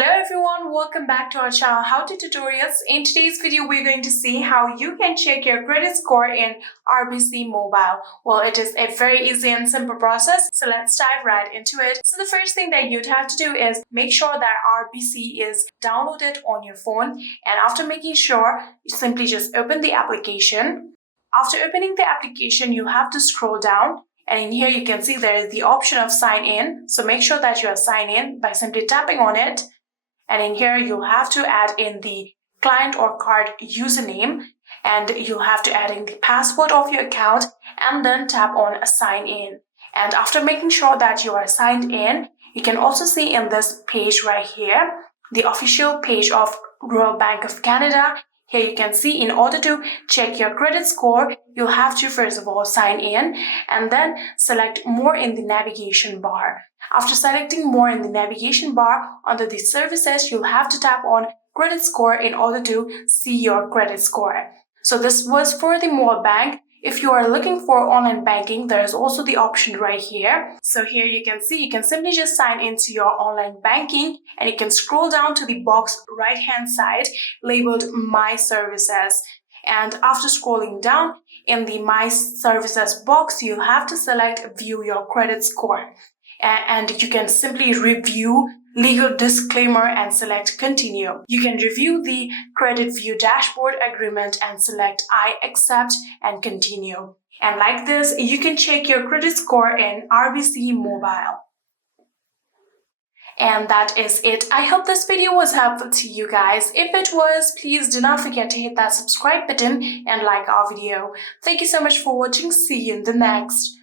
Hello everyone, welcome back to our channel How to Tutorials. In today's video, we're going to see how you can check your credit score in RBC Mobile. Well, it is a very easy and simple process, so let's dive right into it. So the first thing that you'd have to do is make sure that RBC is downloaded on your phone, and after making sure, you simply just open the application. After opening the application, you have to scroll down. And in here, you can see there is the option of sign in. So make sure that you are signed in by simply tapping on it. And in here, you'll have to add in the client or card username, and you'll have to add in the password of your account and then tap on sign in. And after making sure that you are signed in, you can also see in this page right here, the official page of Royal Bank of Canada. Here you can see in order to check your credit score, you'll have to first of all sign in and then select more in the navigation bar. After selecting more in the navigation bar under the services, you'll have to tap on credit score in order to see your credit score. So this was for the mobile bank. If you are looking for online banking, there is also the option right here. So here you can see, you can simply just sign into your online banking and you can scroll down to the box right hand side labeled My Services. And after scrolling down in the My Services box, you'll have to select View Your Credit Score. And you can simply review legal disclaimer and select continue. You can review the credit view dashboard agreement and select I accept and continue. And like this, you can check your credit score in RBC Mobile. And that is it. I hope this video was helpful to you guys. If it was, please do not forget to hit that subscribe button and like our video. Thank you so much for watching. See you in the next.